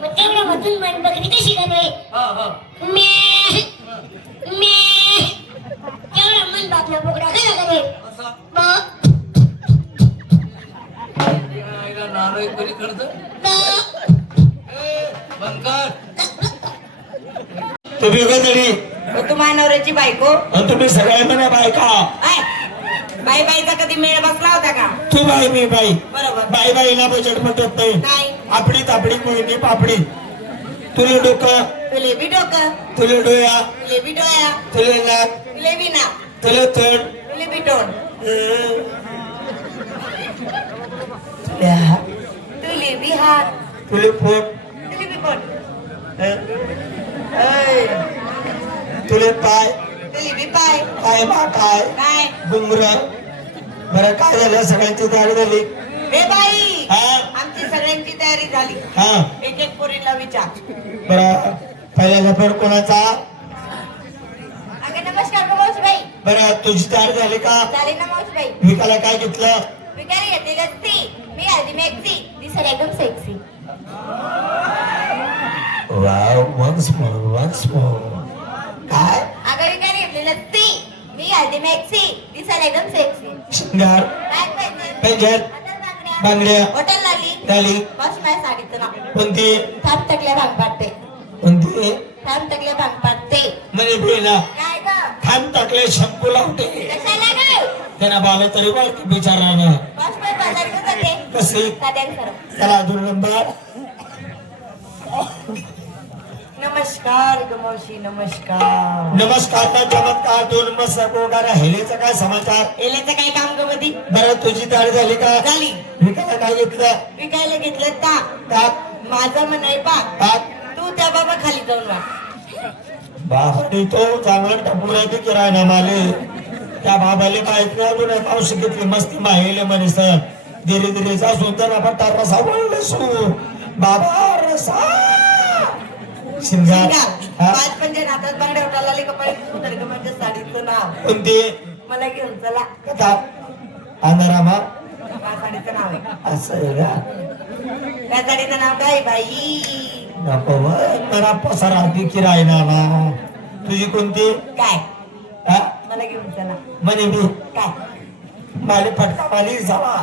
मग तेवढं मधून मन बघली कशी काय तेवढं मन बापला बोकडा काय करे तुम्ही गजडी तू मानवऱ्याची बायको तुम्ही सगळ्या म्हणा बायका बाई बाईचा कधी मेळ बसला होता का तू बाई मी बाई बरोबर बाई बाईला बजेट म्हणत नाही नाही आपडी तापडी मोहिनी पापडी तुले डोकं तुले बी डोकं तुले डोया तुले बी डोया तुले नाक तुले बी ना तुले तोंड तुले बी तोंड तुले बी हात तुले पोट तुले बी पोट तुले पाय तुले बी पाय काय मा काय काय डुंगर बरं काय झालं सगळ्यांची तयारी झाली हे बाई हा आमची सगळ्यांची तयारी झाली हा एक एक पोरीला विचार बरं पहिला नंबर कोणाचा अगं नमस्कार मावशीबाई बरं तुझी तयारी झाली का झाली ना मावशीबाई विकायला काय घेतलं विकारी घेतली गस्ती मी आधी मॅक्सी दिसायला एकदम सेक्सी वाव वन्स मोर काय अगं विकारी घेतली गस्ती मी आधी मॅक्सी दिसायला एकदम सेक्सी शिंगार काय पाहिजे पैंजण बांगड्या हॉटेल लागली झाली मावशी माझ्या साडीचं नाव कोणती थांब तकल्या भाग पाडते कोणती थांब तकल्या भाग पाडते म्हणे बेला काय ग खान टाकले शंपू लावते कशाला ग त्यांना बाला तरी बाळकी बिचारानं मावशीबाई बाजारी कसं जाते कशी साध्याने सरळ त्याला दोन नंबर नमस्कार गमोशी नमस्कार नमस्कार ना चमत्कार दोन मस्त गोगारा हेलेचा काय समाचार एलेचं काय काम ग मधी बरं तुझी तयारी झाली का झाली विकायला काय घेतलं विकायला घेतलं ताक ताक माझं म्हणाय पाक ताक तू त्या बाबा खाली जाऊन वाट बापरे तो चांगला टपूर आहे किराय ना माले त्या बाबाले माहित नाही अजून पाऊस घेतली मस्ती माहेले म्हणे सर धीरे धीरे जा सुंदर आपण तार रसा बोलले सू बाबा रसा शिंगार पाच पंजे हातात बांगड्या उठाला कपाळी उतर ग माझ्या साडीचं नाव कोणती मला घेऊन चला कथा अंधारामा माझ्या साडीचं नाव आहे असं आहे का त्या साडीचं नाव काय बाई नको मला पसारा किराय ना तुझी कोणती काय हा मला घेऊन चला म्हणे मी काय माली फटका माली जावा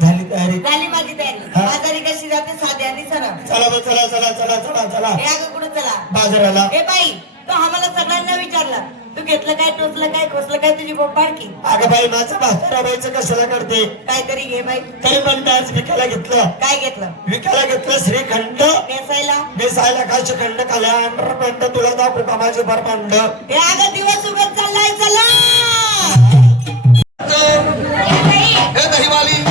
झाली तयारी झाली माझी तयारी हा? बाजारी कशी जाते साध्या आणि सरळ चला बा, चला चला चला चला चला हे अगं कुठं चला बाजाराला हे बाई तो आम्हाला सगळ्यांना विचारलं तू घेतलं काय टोचलं काय खोसलं काय तुझी बोंबाडकी अगं बाई माझं म्हातारा बाईचं कशाला करते काहीतरी घे बाई तरी पण आज विकायला घेतलं काय घेतलं विकायला घेतलं श्रीखंड नेसायला बेसायला काशखंड कल्याण तुला दाखवू का माझे बरपंड हे अगं दिवस उगत चाललाय चला हे दहीवाली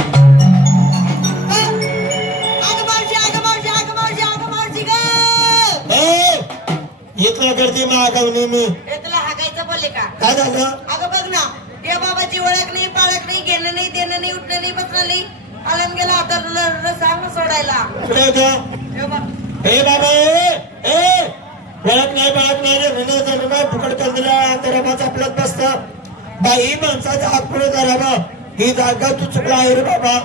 इथलं करते महागावनी मी हे तुला हागायचं बोलले का काय झालं अगं बघ ना या बाबाची ओळख नाही पाळख नाही घेणं नाही देणं नाही उठणं नाही बसणं नाही आलन गेला आता सांग सोडायला कुठे होतं हे बघ. हे बाबा ए ओळख नाही बाळख नाही रे विनोद नाही फुकट कर दिला अंतरामाचा आपल्यात बसतं बाई माणसाचा हात पुढे झाला बा ही जागा तू चुकला आहे रे बाबा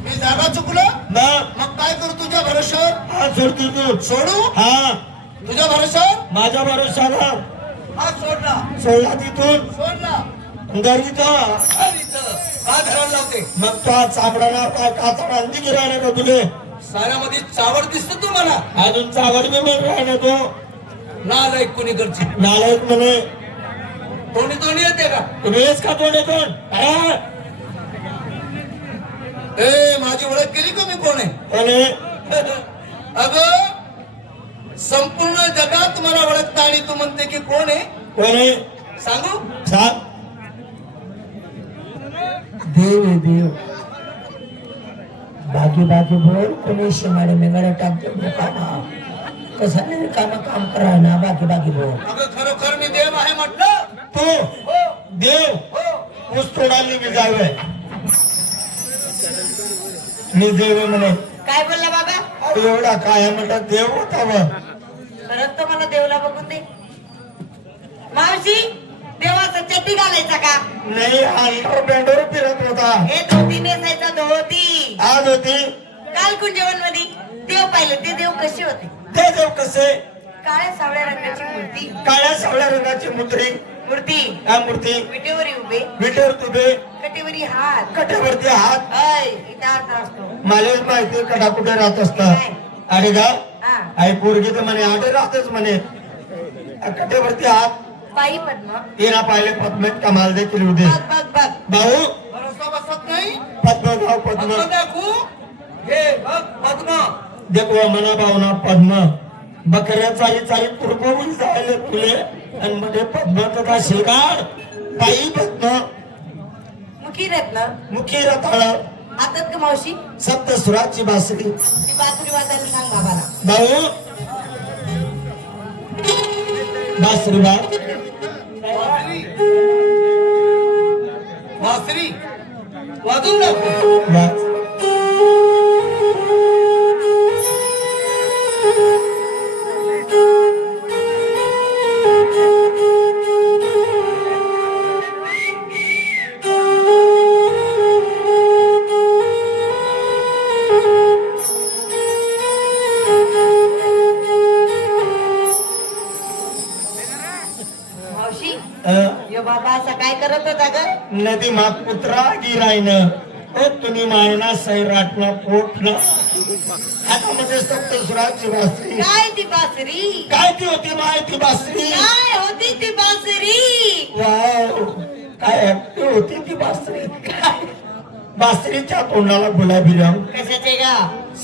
मी जागा चुकलो ना मग काय करू तुझ्या भरोशावर हा सोडतो तू सोडू हा तुझ्या भरोशावर माझ्या भरोशाला हा सोडला सोडला तिथून सोडला घरी तो का धरायला लावते मग तो चामडाला काय काचा बांधली की राहिला का तुले साऱ्यामध्ये चावड दिसत तू मला अजून चावड मी म्हणून राहिला तो नालायक कुणीकडची नालायक म्हणे तोंडी तोंडी येते का वेळेस का तोंड येतो ए माझी ओळख केली का मी कोण आहे अगं संपूर्ण जगात मला ओळखता आणि तू म्हणते की कोण आहे कोणे सांगू सांग देव आहे देव बाकी बाकी बोल कोणी शिमाडे मेंगाडे टाकते मुकामा कसं नाही काम काम करा ना बाकी बाकी बोल अगं खरोखर मी देव आहे म्हटलं तो देव ऊस तोडाली मी जावे मी देव आहे म्हणे काय बोलला बाबा अरे एवढा काय म्हणतात देव होता मग परत तो मला देवला बघून दे मावशी देवाचा चड्डी घालायचा का नाही अंडर बेंडवर फिरत होता हे धोती नेसायचा धोती आज होती काल कुंजवन मध्ये देव पाहिलं ते देव कसे होते ते देव कसे काळ्या सावळ्या रंगाची मूर्ती काळ्या सावळ्या रंगाची मूर्ती काय मूर्ती विटेवरी उभे विटेवर तुबे कटेवरी हात कट्यावरती हात ऐ इथं अर्थ असतो मला माहिती कडा कुठे राहत असतात अरे गा हा आई पोरगी तर म्हणे आडे राहतच म्हणे कट्यावरती हात पायी पद्म तिला पाहिले पद्मेत कमाल देखील होते बघ बघ बघ भाऊ भरोसा बसत नाही पद्मगाव पद्म पद्म दाखवू हे बघ पद्म देखो मना भावना पद्म बकऱ्या चारी चारी तुरबवून जायला तुले आणि मध्ये पद्म तथा शेगाड पायी पद्म मुखी रत्न मुखी रताळ हातात का मावशी सप्तसुराची बासरी ती बासरी वाजायला सांग बाबाला भाऊ बासरी बात वासरी वाजून दाखव मावशी यो बाबा असं काय करत होता ग नदी मा पुत्रा गिरायन ओ तुम्ही मायना सैराटना पोटना आता मध्ये सप्तसुराची बासरी काय ती बासरी काय ती होती माहिती बासरी काय होती ती बासरी वाव काय ऍक्टिव्ह होती ती बासरी बासरीच्या तोंडाला गुलाबी रंग कशाचे गा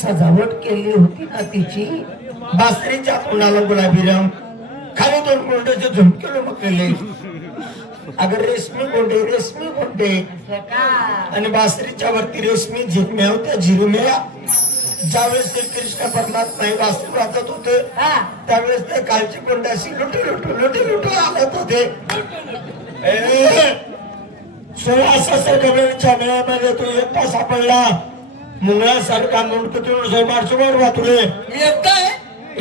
सजावट केली होती ना तिची बासरीच्या तोंडाला गुलाबी रंग खाली दोन गोंड्याचे झुमके लोमकलेले अगर रेशमी गोंडे का आणि बासरीच्या वरती रेशमी झिरम्या होत्या झिरम्या ज्यावेळेस ते कृष्ण परमात्मा हे बासरी वाजत होते हा त्यावेळेस ते कालची कोंडाशी लुटू आणत होते 16 कबड्डीच्या मेळ्यामध्ये तो एकटा सापडला मुंगळासारखा मुंडकतून वाचुले मी एकटाय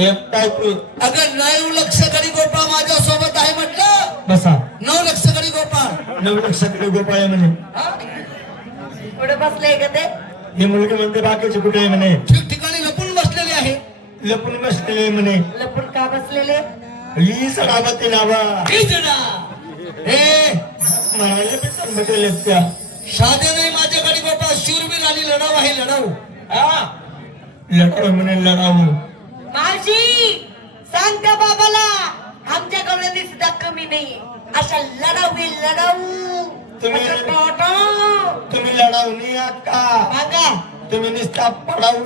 एकटा तू अगं 9 लक्ष गडी गोपाळ माझ्या सोबत आहे म्हटलं बसा 9 लक्ष गडी गोपाळ 9 लक्षाकडे गोपाळ म्हणे हा? पुढे बसले का ते ही मुलगी म्हणते बाकीचे कुठे आहे म्हणे ठिकठिकाणी लपून बसलेले आहे लपून बसलेले म्हणे लपून का बसलेले ही सडावती नावा हे म्हणाले मी संबटेले त्या साधे नाही माझ्या गडी गोपाळ शूरवीर आणि लढाऊ आहे लढाऊ हा लढाऊ म्हणे लढाऊ मावशी सांग त्या बाबाला आमच्या गवळणी सुद्धा कमी नाही अशा लढाऊ तुम्ही लढाऊ नाही आहात का मागा तुम्ही निस्ता पडाऊ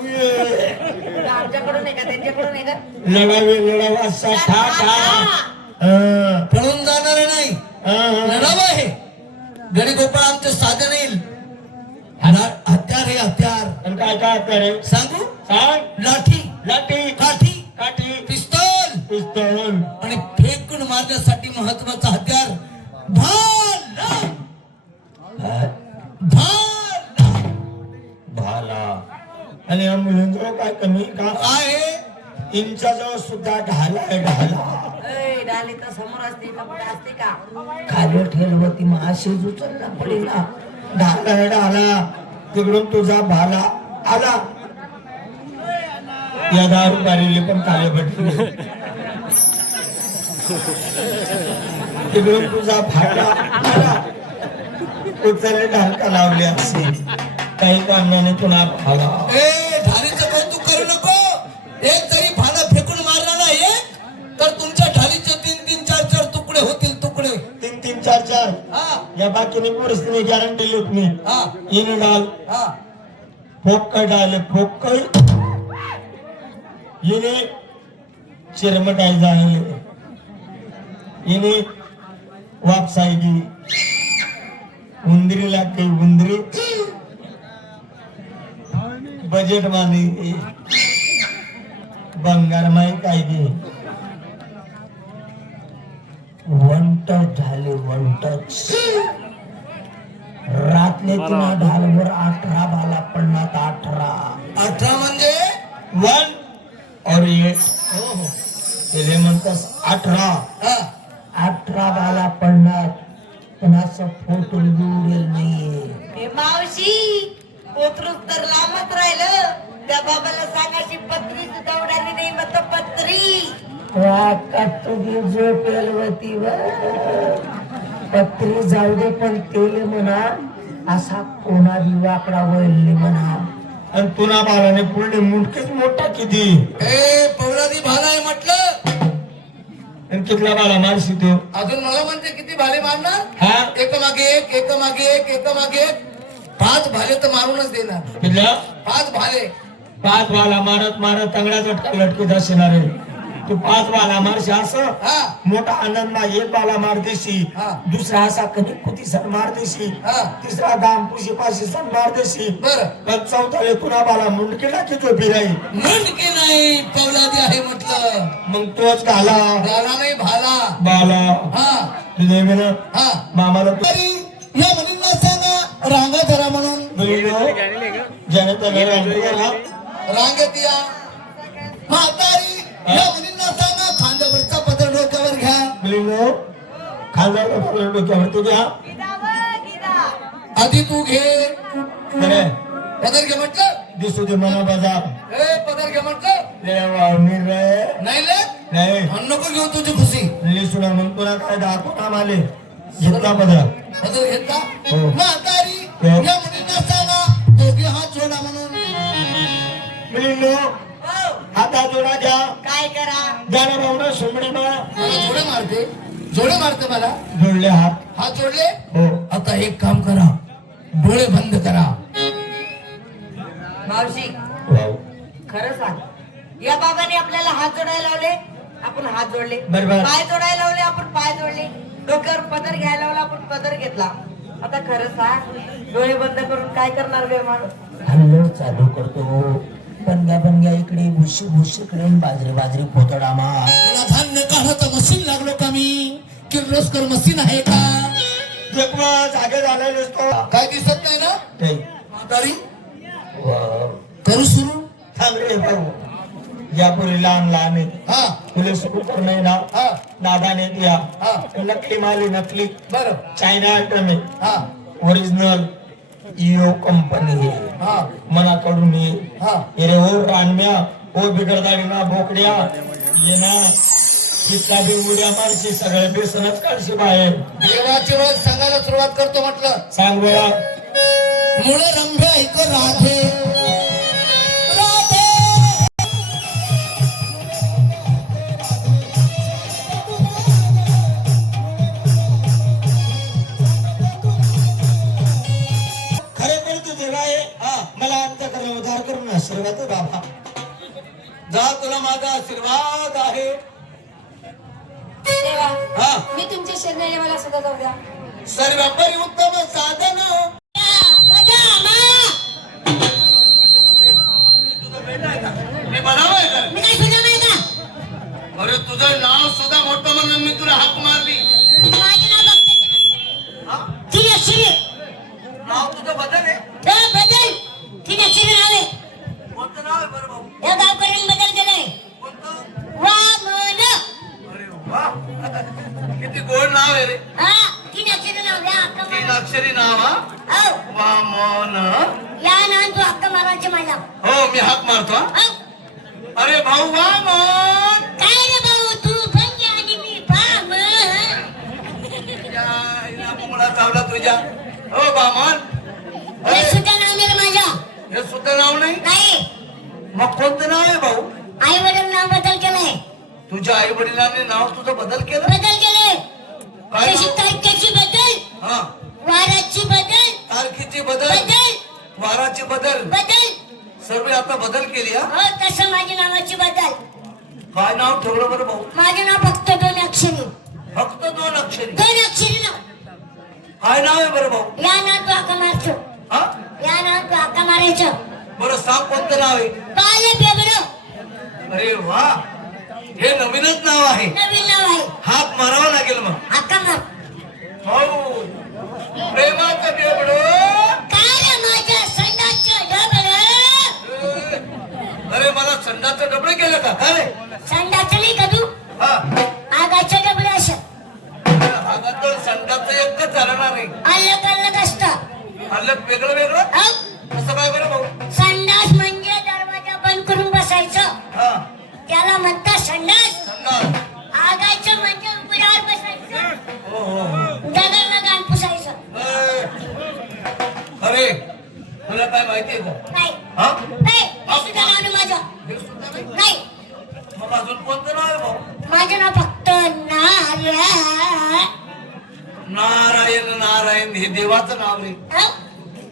आमच्याकडून आहे का त्यांच्याकडून आहे का लढाऊ असा ठा ठा पळून जाणार नाही लढाऊ आहे गडी गोपाळ आमचं साधे नाही हत्यार हे हत्यार आणि काय काय रे सांगू सांग लाठी लाठी काठी काठी पिस्तॉल पिस्तूल आणि फेकून मारण्यासाठी महत्वाचं हत्यार भाला भाला भाला आणि या मुलींजवळ काय कमी का आहे इंच्याजवळ सुद्धा ढाला आहे ढाला डाली तर समोर असते का पुढे असते का खाली ठेलवती मग अशी उचलला पडेला ढाला आहे ढाला तिकडून तुझा भाला आला या दारू बारीले पण काले भेटले तिकडून तुझा भाला आला उचलले ढालका लावले असे काही कारणाने पुन्हा भाला ढालीचं कौतुक करू नको एक जरी भाला फेकून मारला ना एक तर तुमच्या ढालीचे 3-3, 4-4 तुकडे होतील तुकडे 3-3, 4-4 हा या बाकीने परिस्थिती गॅरंटी लोक मी हा इन डाल हा फोक डाले फोक इने चिरमटाई जायले इने वापसायगी उंदरी लागते उंदरी बजेट माने बंगार माई काय गे 1 टच झाले 1 टच रातले तिना ढालवर 18 भाला पडणार 18 म्हणजे 1 और 8 त्याले म्हणतात 18 हा 18 भाला पडणार पण असं फोटो उडेल नाहीये हे मावशी पोतरूस तर लांबच राहिलं त्या बाबाला सांगाशी पत्नी वाका तुझी झोपेल होती पत्री जाऊ दे पण तेले म्हणा असा कोणा बी वाकडा वळली म्हणा. आणि तुला बाळाने पुढे मुंडकेच मोठा किती ए पौलादी भाला आहे म्हटलं. आणि कितला बाळा मारशी तू अजून मला म्हणते किती भाले मारणार. हा एक मागे एक एक मागे एक एक मागे एक. 5 भाले तर मारूनच देणार. कितला 5 भाले. 5 बाला मारत मारत तंगड्या चटका लटकीत असणार आहे. तू 5 बाला मारशी असं हा मोठा आनंद मा 1 बाला मार देशी हा. दुसरा असा कधी कुती सण मार देशी हा. तिसरा दाम पुशी पाशी सण मार देशी बर पण चौथाले तुला बाला मुंडकेला की झोपी राहील. म्हणके नाही पौलादी आहे म्हटलं. मग तोच घाला गाला नाही भाला. बाला हा तुझे म्हणा हा मामाला या मुलींना सांगा रांगा धरा म्हणून. ज्याने त्याला रांगोळी करा. रांगेत या. म्हातारी या मुलींना सांगा खांद्यावरचा पदर डोक्यावर घ्या. मुलींनो खांद्यावर पकडून डोक्यावरती घ्या. आधी तू घे. बरे पदर घे म्हटलं. दिसू दे मला बाजार ए पदर घे म्हटलं. मी रे नाही ले नाही नको घेऊ तुझी खुशी. लिसुडा मग तुला काय दाखवून आले घेतला बदला पदर घेतला. हो. म्हातारी हो. या मुलींना सांगा दोघे हात जोडा म्हणून. मुलींनो हाता जोडा घ्या. काय करा जाण्या भावना सोमडे मला जोडे मारते. जोडे मारते मला. जोडले हात. हात जोडले. हो आता एक काम करा डोळे बंद करा. मावशी वाव. खरं सांग या बाबाने आपल्याला हात जोडायला लावले आपण हात जोडले. बरोबर. पाय जोडायला लावले आपण पाय जोडले. डोक्यावर पदर घ्यायला लावला आपण पदर घेतला. आता खरं सांग डोळे बंद करून काय करणार बे माणूस. हल्लो चालू करतो बनग्या इकडे भुशी भुशीकडे बाजरी बाजरी पोतडामा. तुला धान्य काढायचं मशीन लागलो का मी. किर्लोस्कर मशीन आहे का. जगवा जागे झालेले असतो काय दिसत नाही ना. ते. म्हातारी वाव. करू सुरू. थांब रे भाऊ यापुरी लहान लहान आहे. हा तुला सुरू कर नाही ना हा नादाने द्या हा. नकली माली नकली बर चायना आयटम आहे हा ओरिजिनल इओ कंपनी आहे हा मनाकडून ये हा रे हो रानम्या हो बिगडदाडी ना बोकड्या ये ना तिथला बी उड्या मारशी सगळ्या बेसनच काढशी बाहेर. देवाची ओळख सांगायला सुरुवात करतो म्हटलं. सांग बघा मुळे रंभे ऐक राधे राधे. खरे पण तुझे राय मला अंत करणं उद्धार करून आशीर्वाद आहे बाबा. जा तुला माझा आशीर्वाद आहे. देवा हा मी तुमच्या शरणाने मला सुद्धा जाऊ द्या. सर्वापरी उत्तम साधन. मी बनाव आहे का. मी काय सुद्धा नाही का. अरे तुझं नाव सुद्धा मोठं म्हणून मी तुला हाक मारली. माझे नाव बघते हा? ठीक आहे शिरे नाव तुझं बदल आहे. बदल ठीक आहे शिरे नाव आहे. कोणतं नाव आहे बरं भाऊ. या गावकऱ्यांनी बदल केलाय. कोणतं. वामन. अरे वा किती गोड नाव आहे रे. हा तीन अक्षरी नाव द्या. 3 अक्षरी नाव. हा हो वामन. या नाव तू हक्क मारायचे माझा. हो मी हाक मारतो. हा? हो अरे भाऊ वामन. काय रे भाऊ तू भंगी आणि मी बाम. मुळा चावला तुझ्या. हो बामन. हे सुद्धा नाव नाही रे माझ्या. हे सुद्धा नाव नाही. नाही मग कोणतं नाव आहे भाऊ. आई वडील नाव बदल केलंय. तुझ्या आई वडिलांनी नाव तुझं बदल केलं. बदल केलंय. काय तशी नाव? तारखेची बदल हा वाराची बदल तारखेची बदल बदल वाराची बदल बदल सर्व आता बदल केली. हा हो तसं माझ्या नावाची बदल. काय नाव ठेवलं बरं भाऊ. माझं नाव फक्त 2 अक्षरी. फक्त 2 अक्षरी. 2 अक्षरी नाव. काय नाव आहे बरं भाऊ. या नाव तू हाका मारतो. हा या नाव तू हाका मारायचं. बरं सांग कोणतं नाव आहे. काले बेबडो. अरे वा हे नवीनच नाव आहे. नवीन नाव आहे. हाक मारावा लागेल मग. हाका मार. भाऊ प्रेमाचं बेबडो. काय रे माझ्या संडासचं डबडं. अरे मला संडाचं डबडे केलं का. अरे संडासचं नाही का तू हा आगाचं डबडं असं. अगं तर संडाचं एकच चालणार नाही. अलग अलग असतं. अलग वेगळं वेगळं. हो? कसं काय बरं भाऊ. संडास म्हणजे दरवाजा बंद करून बसायचं. हा त्याला म्हणतात संडास. संडास. अजून कोणतं नाव आहे भाऊ? माझं नाव फक्त नारायण. नारायण नारायण हे देवाचं नाव रे.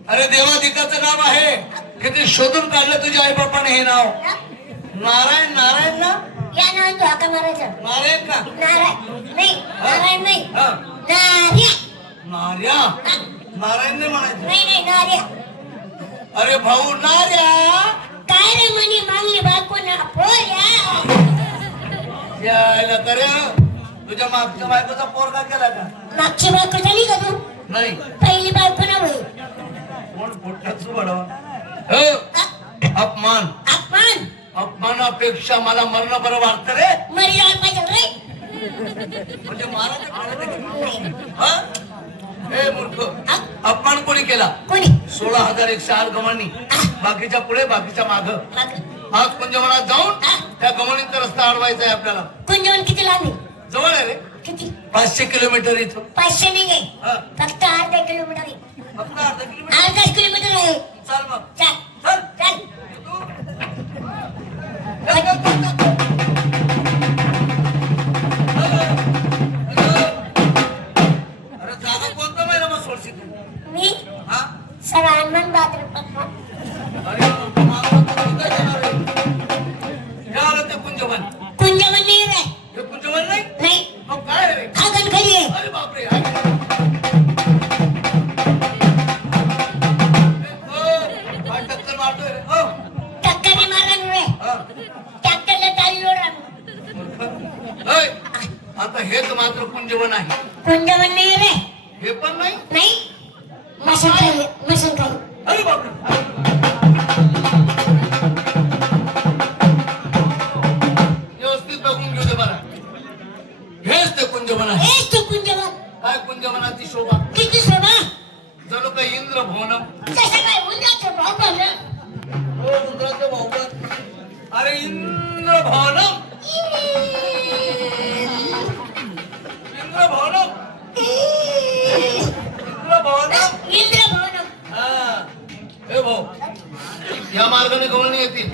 अरे देवाधिकाचं नाव आहे. किती शोधून काढलं तुझ्या आई बापाने हे नाव. नारायण नारायण ना. या नावाने हाका मारायचं. नारायण का? नारायण नाही, नारायण नाही, हा. नार्या. नार्या. नारायण नाही म्हणायचं. नाही नाही, नार्या. अरे भाऊ नार्या. काय रे म्हणे मागली बायको ना पोऱ्या. यायला कर तुझ्या मागच्या बायकोचा पोरगा केला का? मागची बायको झाली का तू? नाही. पहिली बायको ना होय. कोण पोटाच बडवा. अपमान. अपमान अपमानापेक्षा मला मरण बरं वाटतं रे. मर्यादा पाहिजे रे. म्हणजे महाराज हे मूर्ख. अपमान कोणी केला? कोणी? 16,108 गमणी. बाकीच्या पुढे बाकीच्या माग. आज कुंजवनात जाऊन त्या गमणीचा रस्ता अडवायचा आहे आपल्याला. कुंजवन किती लांब आहे? जवळ आहे रे. किती? 500 किलोमीटर इथं. 500 नाही आहे, हा. फक्त अर्धा किलोमीटर आहे. फक्त अर्धा किलोमीटर. अर्धा किलोमीटर आहे. चाल मग. चल चल. चल. अरे जागा कोणता महिना मग सोडशील तू? मी हा? सरांना बाथरूम. अरे मागं तर काय देणार आहे? हे आलं ते कुंजवन. कुंजवन नाही रे. हे कुंजवन नाही. नाही, मग काय आहे रे? आगन खरी आहे. अरे बापरे. काय टक्कर मारतोय रे. हो. टक्करने मारला रे. हा. ट्रॅक्टरला टाळी लोडला. ऐ, आता हेच मात्र कुंजवन आहे. कुंजवन नाही रे. हे पण नाही. नाही, मसन खाई, मसन खाई. अरे बापरे. व्यवस्थित बघून घेऊ दे मला. हेच ते कुंजवन आहे. हेच तू कुंजवन. काय कुंजवनाची शोभा. किती शोभा. जणू काही इंद्रभवनम. कसं काय उंदराचं भाव बनलं? हो इंद्राचं भाऊबंद. अरे इंद्रभवनम. इंद्रभवनम. इंद्रभवनम. इंद्रभवन. हा. हे भाऊ या मार्गाने गवळणी येतील.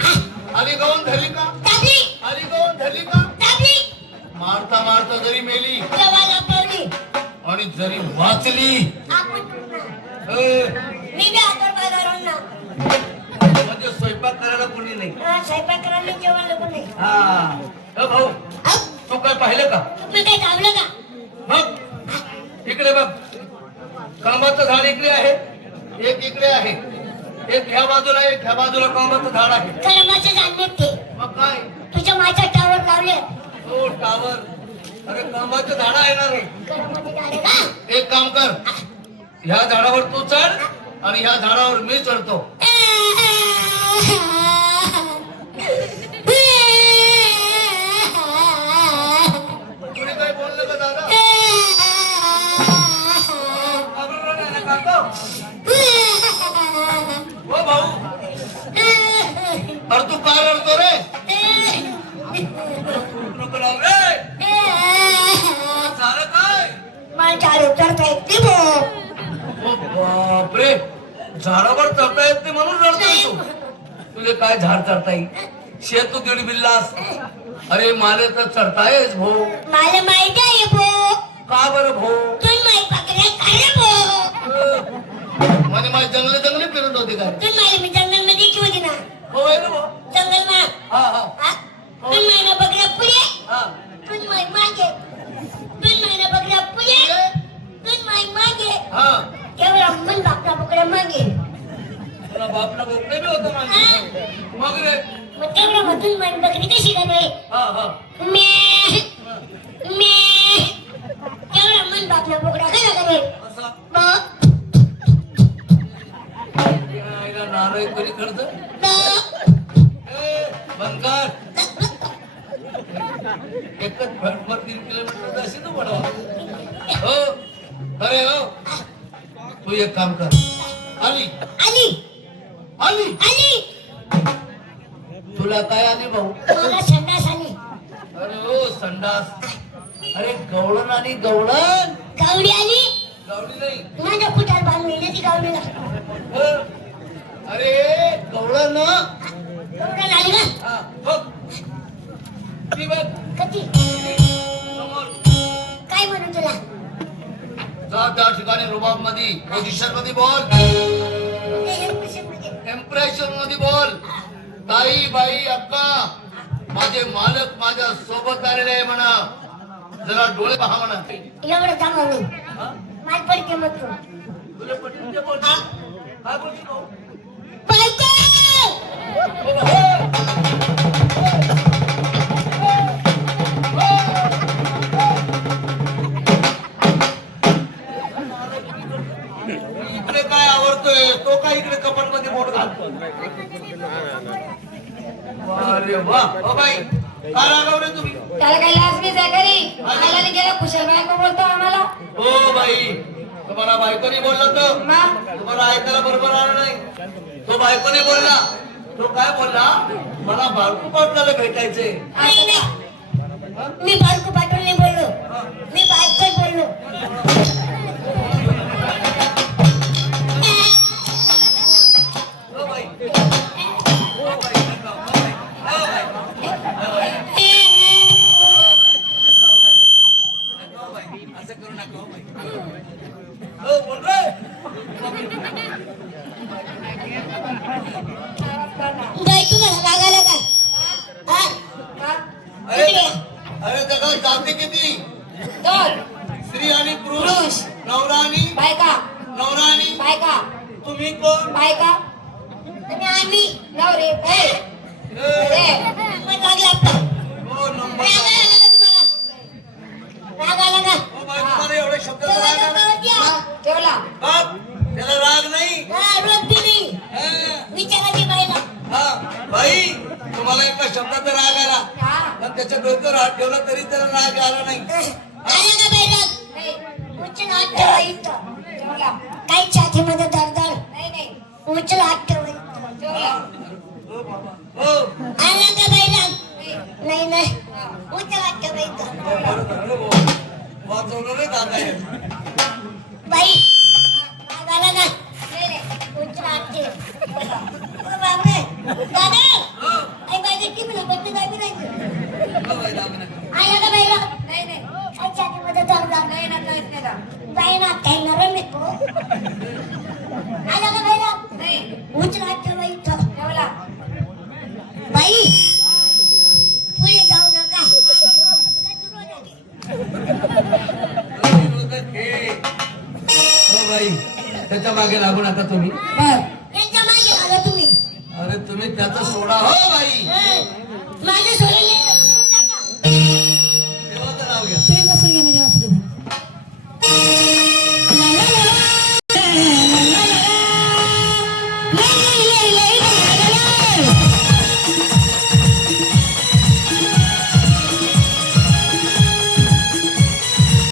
आली गवण धरली का? दाबली, आली गवण धरली का? दाबली. मारता मारता जरी मेली देवाला पावली. आणि जरी वाचली आपण पूर्ण. ए, मी बी हातावर पाय धरून ना. म्हणजे स्वयंपाक करायला कोणी नाही. स्वयंपाक करायला जेवायला कोण नाही. हा. ए भाऊ अहो, तू काय पाहिलं का? तुम्ही काय थांबलं का? बघ इकडे बघ. कळंबाचं झाड इकडे आहे, एक इकडे आहे, एक ह्या बाजूला आहे, ह्या बाजूला कळंबाचं झाड आहे. कलमाचे जाणले ते मग काय? तुझ्या माझ्या टावर लावले. तो टावर. अरे कळंबाचं झाड आहे ना रे. कलमाचे झाडे का? एक काम कर, ह्या झाडावर तू चढ आणि ह्या झाडावर मी चढतो. कोणी काय बोललं का दादा? घाबरला नाही ना काका? हो भाऊ. अरे तू का रडतो रे? नको लावू रे. झालं काय? मला झाड उतरता येत नाही भाऊ. ओ बापरे. झाडावर चढता येत नाही म्हणून रडतोय तू. तुझे काय झाड चढता येईल? शेत तू दीड बिल्लास. अरे माले तर चढतायच भाऊ. मला माहिती आहे भाऊ. का बरं भाऊ? तुम्ही माहिती पकडले काय भाऊ? म्हणजे माझी जंगले जंगले फिरत होते काय? तुम्ही माहिती मी जंगलमध्ये ठेवली ना. हो आहे ना भाऊ. जंगल मा. हा हा तुम्ही महिना बघल्या पुढे. हा. तुम्ही माहिती मागे. तुम्ही महिना बघल्या पुढे. तुम्ही माहिती मागे. हा. एवढा मन बापला पकड्या मागे. तुला बापला बोकडे बी होतं माझ्या. मग रे. मग तेवढं मधून मन बघली कशी का नाही? हा हा. मी एवढा मन बापला पकड्या कसा का नाही? असा मग यायला नारळ कधी करतं? बंगार एकच फटफट 3 किलोमीटर जाशी तू बडवा. हो अरे हो तू एक काम कर. आली आली आली. आली. तुला काय आली भाऊ? मला संडास आली. अरे हो संडास. अरे गवळण आणि गवळण. गावडी आली. गावडी नाही. माझ्या कुठार बांधली ती गावडीला. अरे गवळण ना. गावडीला आली का? हा बघ. ती बघ कधी समोर काय म्हणू तुला जा त्या ठिकाणी रुबाब मध्ये पोझिशन मध्ये बोल इम्प्रेशन मध्ये बोल ताई बाई अक्का माझे मालक माझ्या सोबत आलेले आहे म्हणा जरा डोळे पहा म्हणा एवढं थांबा मी माल पडते मग तू तुला पटलं ते बोल काय बोलतो बायको इकडे काय आवडतोय तो काय इकडे कपाट मध्ये बोट घालतो अरे वा ओ बाई काय रागवले तुम्ही त्याला काही लाज बीज आहे घरी आला गेला खुशाल बायको बोलतो आम्हाला ओ बाई तुम्हाला बायकोने बोललं तर मग तुम्हाला ऐकायला बरोबर आलं नाही तो बायकोने बोलला तो काय बोलला मला बाळकू पाटलाला भेटायचे नाही नाही मी बायको पाठवून नाही बोललो मी बायको बोललो ओ बाई ओ बाई नका, O by, O by, O by, असं करू नका ओ बाई ओ बोल रे बाई तुम्हाला लागायला का हा अरे अरे जगात जाती किती दोन स्त्री आणि पुरुष पुरुष. नवरा आणि बायका नवरा आणि बायका तुम्ही कोण बायका आणि आम्ही नवरे ए, ए, पण लागला आपला ओ नंबर राग आला का तुम्हाला राग आला का ओ बाई तुम्हाला एवढे शब्द राग आला? मग ठेवला बाप, त्याला राग नाही हा रोज दिली हा, विचाराची बाईला हा, बाई तुम्हाला एका शब्दाचा राग आला हा पण त्याच्या डोक्यावर हात ठेवला तरी त्याला राग आला नाही आला का बाईला नाही उचल हात ठेवा इथं ठेवला काही छातीमध्ये दडदड नाही नाही उचल हात ठेवा इथं. ठेवला हो आला का बाईला नाही नाही नाही उचल हात ठेवा इथं. वाचवलं नाही दादा हे. बाई राग आला का नाही नाही उचल हात ठेव ओ बापरे दादा आई बाई की मला बट्टी दाबी नाही हो बाई, दाबू नका. आला का बाईला नाही नाही काही छातीमध्ये दडदड नाही ना काहीच नाही ना बाई ना काही नरम येतो आला का बाईला नाही उचल हात ठेवा इथं. ठेवला बाई पुढे जाऊ नका हो बाई त्याच्या मागे लागू नका तुम्ही यांच्या मागे आला तुम्ही अरे तुम्ही त्याचा सोडा हो बाई माझे सोडा